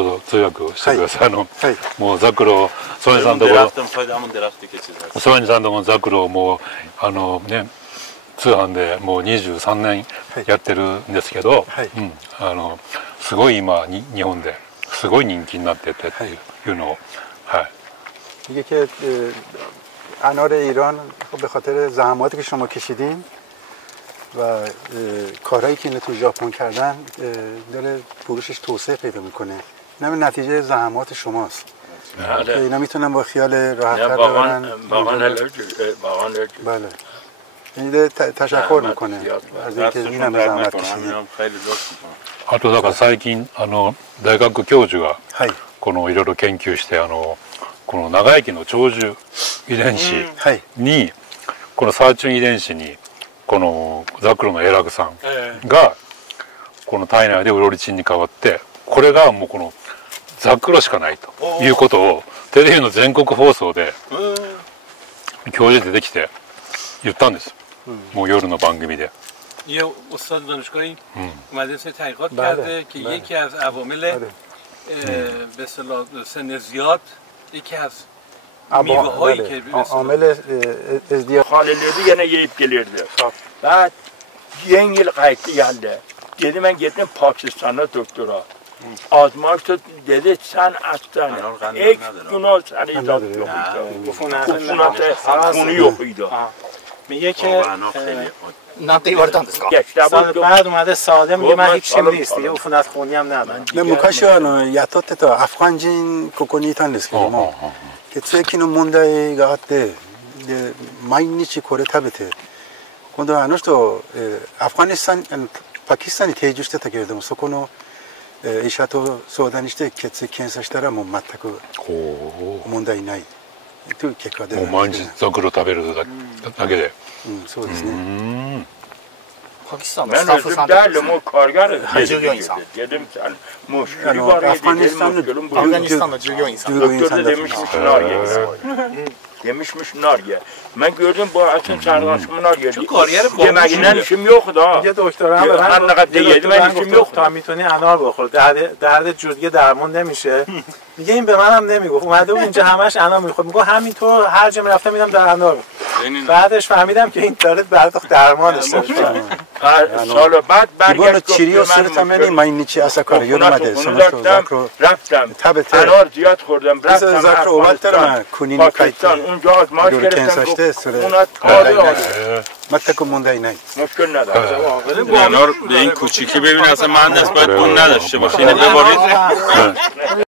ょうど通訳をしてください。もうザクロソニさんところソニさんとこのザクロもね通販でもう23年やってるんですけど、すごい今日本ですごい人気になっててっていうのをمیگه که انار ایران به خاطر زحماتی که شما کشیدین و کارهایی که اینا تو ژاپن کردن داره فروشش توسعه پیدا میکنه. این هم نتیجه زحمات شماست. اینا میتونن با خیال راحت‌تر ببرن. بله. این تشکر میکنه از اینکه این همه زحمت کشیدین. あとだから最近大学教授がこのいろいろ研究してこの長生きの長寿遺伝子にこのサーチュン遺伝子にこのザクロのエラグ酸がこの体内でウロリチンに変わってこれがもうこのザクロしかないということをテレビの全国放送で教授出てきて言ったんです。もう夜の番組で。یه استاد دانشگاهی اومده تحقیقات کرده که یکی از عوامل به اصطلاح سن زیاد یکی از میوه‌هایی که عامل ازدیاد خاللیردی yine yiyip gelirdi. بعد yeni yıl kayıtlı geldi. Dedi ben gittim Pakistan'a doktora. Azmaş dedi sen aslan. İlk günah seni icat yok. Ufunat konu yok idi. میگه که سال بعد اومده ساده میگه من هیچ چیزی نیست دیگه عفونت خونی هم ندارم. 昔はやっとってたアフガン人ここにいたんですけども血液の問題があってで毎日これ食べて今度はあの人アフガニスタンパキスタンに定住してたけれどもそこの医者と相談にして血液検査したらもう全く問題ないという結果で。もう毎日ザクロ食べるだけで。そうですね。パキスタンのスタッフさんで従業員さん。アフガニスタンの従業員さん。Yemişmiş nar ye. Ben gördüm bu açın çardaşımın nar yedi. Yemeğinden işim yok da. یه دکتر هم هر نقد دیگه من işim yok. تا میتونی انار بخور. درد جدی درمون نمیشه. میگه این به منم نمیگفت. اومده بود اینجا همش انار میخورد. میگه همینطور هر جا میرفتم میدم در انار. بعدش فهمیدم که این داره برای درمانش داره. سال بعد برگشت چیریو سرتامنی ماینیچی朝から夜までその人ザクロ食べて انار زیاد خوردم رفتم ザクロ終わったら国に帰って اونجا آزمایش گرفتم全く問題ない مشکل نداره انار به این کوچیکی ببین اصلا من نسبت اون نداشته باشه اینو ببرید